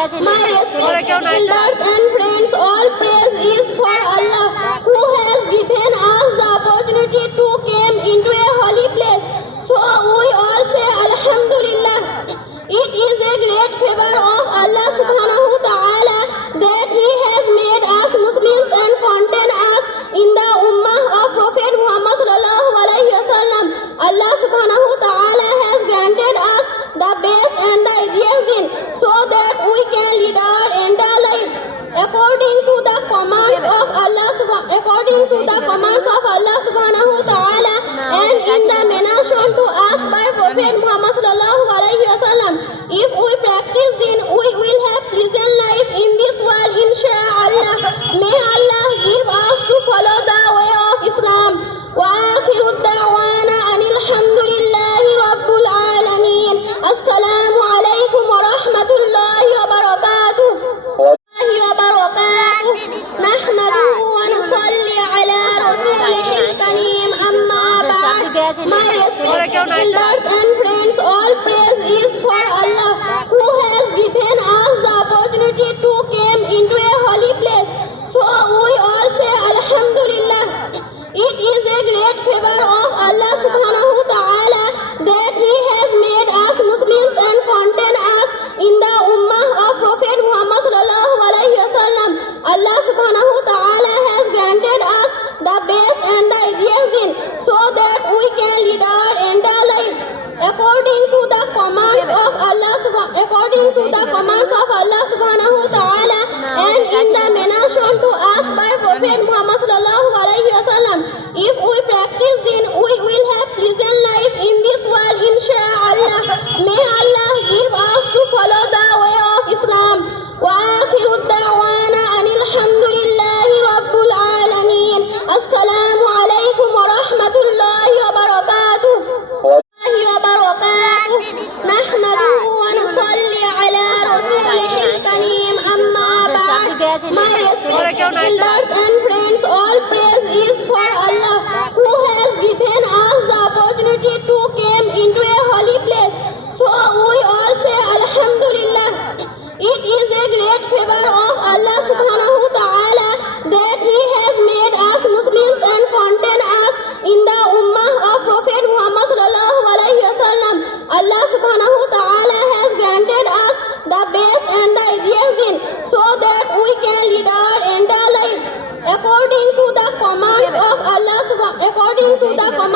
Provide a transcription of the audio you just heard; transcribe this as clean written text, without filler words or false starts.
elders and friends, all praise is for Allah, who has given us the opportunity to come into a holy place. So we all say Alhamdulillah. It is a great favor of Allah subhanahu wa ta'ala that He has made us Muslims and contained us in the ummah of Prophet Muhammad sallallahu alaihi wasallam. Allah subhanahu wa ta'ala has granted us the best and the easiest din so that we can lead our entire life according to the commands of Allah subhanahu wa ta'ala and in the manner shown to us by Prophet Muhammad sallallahu alaihi wasallam. If we practice, then we will have pleasant life in this world, inshallah. May Allah give us to follow the way of Islam. Wa akhiru da'wana anil hamdulillahi rabbil alamin. Assalamu alaikum wa rahmatullahi wa barakatuh. نحمده ونصلي على رسوله الكريم أما بعد. My respected elders and friends, all praise is for Allah, who has given us the opportunity to come into a holy place. So we all say Alhamdulillah. It is a great favor of Allah subhanahu wa ta'ala that He has made us Muslims and contained us in the ummah of Prophet Muhammad sallallahu alaihi wasallam. Allah subhanahu wa ta'ala has granted us the best and the easiest din so that we can lead our entire life according to the commands of Allah subhanahu wa ta'ala and in the manner shown to us by Prophet Muhammad sallallahu alaihi wasallam. If we practice, then we will have pleasant life in this world, inshallah. May Allah give us to follow the way of Islam. Wa akhiru da'wana anil hamdulillahi rabbil alamin. Assalamu alaikum wa rahmatullahi wa barakatuh. نحمده ونصلي على رسوله الكريم أما بعد. My respected elders and friends, all praise is for Allah, who has given us the opportunity to come into a holy place. So we all say Alhamdulillah. It is a great favor of Allah subhanahu wa ta'ala that He has made us Muslims and contained us in the ummah of Prophet Muhammad sallallahu alaihi wasallam. Allah subhanahu wa ta'ala has granted us the best and the easiest din so that we can lead our entire life according to the commands of Allah